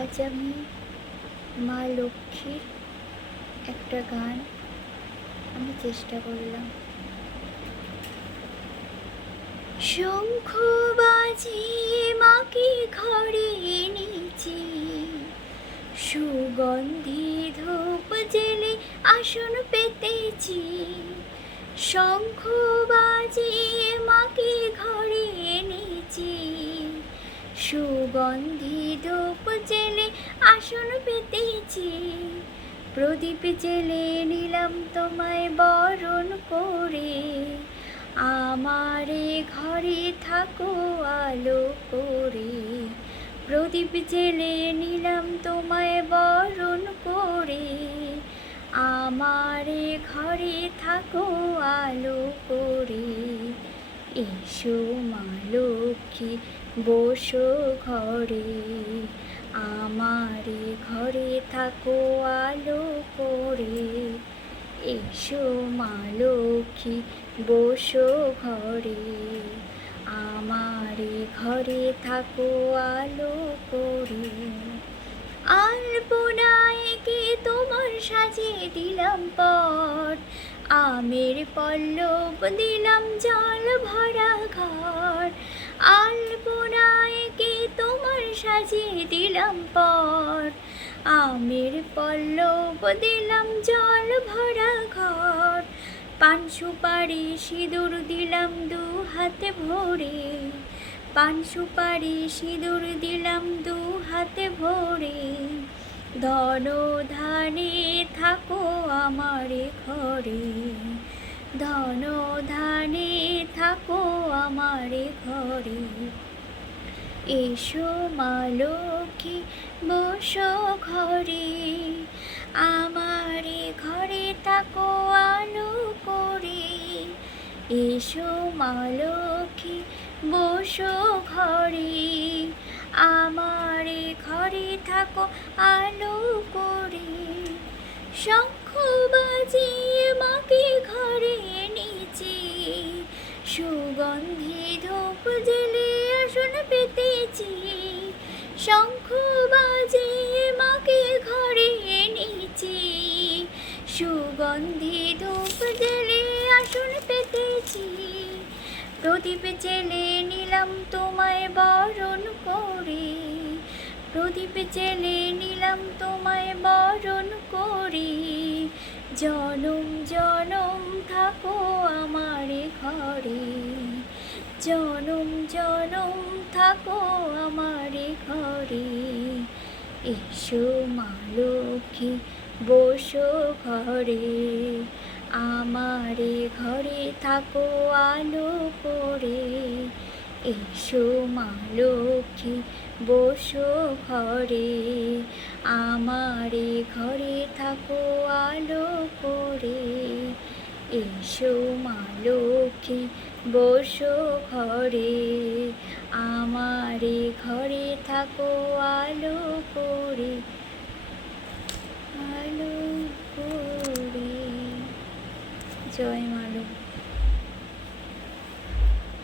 আজ আমি মা লক্ষ্মীর একটা গান আমি চেষ্টা করলাম। শঙ্খ বাজিয়ে মাকে ঘরে এনেছি, সুগন্ধি ধূপ জেলে আসন পেতেছি। শঙ্খ বাজিয়ে মাকে ঘরে এনেছি, সুগন্ধি ধূপ জেলে আসন পেতেছি। প্রদীপ জেলে নিলাম তোমায় বরণ করে, আমারে ঘরে থাকো আলো করে। প্রদীপ জেলে নিলাম তোমায় বরণ করে, আমারে ঘরে থাকো আলো করে। এসো মা লক্ষ্মী বসো ঘরে, আমারে ঘরে থাকো আলো করে। এসো মা লক্ষ্মী বসো ঘরে, আমারে ঘরে থাকো আলো করে। আলপনায় কে তোমার সাজিয়ে দিলাম পট, আমের পল্লব দিলাম জল ভরা ঘর। আলপনায় কে তোমার সাজিয়ে দিলাম পট, আমের পল্লব দিলাম জল ভরা ঘর। পান সুপারি সিঁদুর দিলাম দু হাতে ভরে, পান সুপারি সিঁদুর দিলাম দু হাতে ভরে। ধন ধানে থাকো আমারে ঘরে, ধন ধানে থাকো আমারে ঘরে। এসো মা লক্ষ্মী বসো ঘরে, আমারে ঘরে থাকো আলো করে। এসো মা লক্ষ্মী বসো ঘরে, আমারে ঘরে থাকো আলো করে। শঙ্খ বাজিয়ে মাকে ঘরে এনেছি, সুগন্ধি ধূপ জেলে আসন পেতেছি। শঙ্খ বাজিয়ে মাকে ঘরে এনেছি, সুগন্ধি ধূপ জেলে আসন পেতেছি। প্রদীপ জেলে নিলাম তোমায় বরণ করে, প্রদীপ জেলে নিলাম তোমায় বরণ করে। জনম জনম থাকো আমারে ঘরে, জনম জনম থাকো আমারে ঘরে। এসো মা লক্ষ্মী বসো ঘরে, আমারে ঘরে থাকো আলো করে। এসো মা লক্ষ্মী বসো ঘরে, আমারে ঘরে থাকো আলো করে। এসো মা লক্ষ্মী বসো ঘরে, আমারে ঘরে থাকো আলো করে, আলো করে। জয় মা লক্ষ্মী।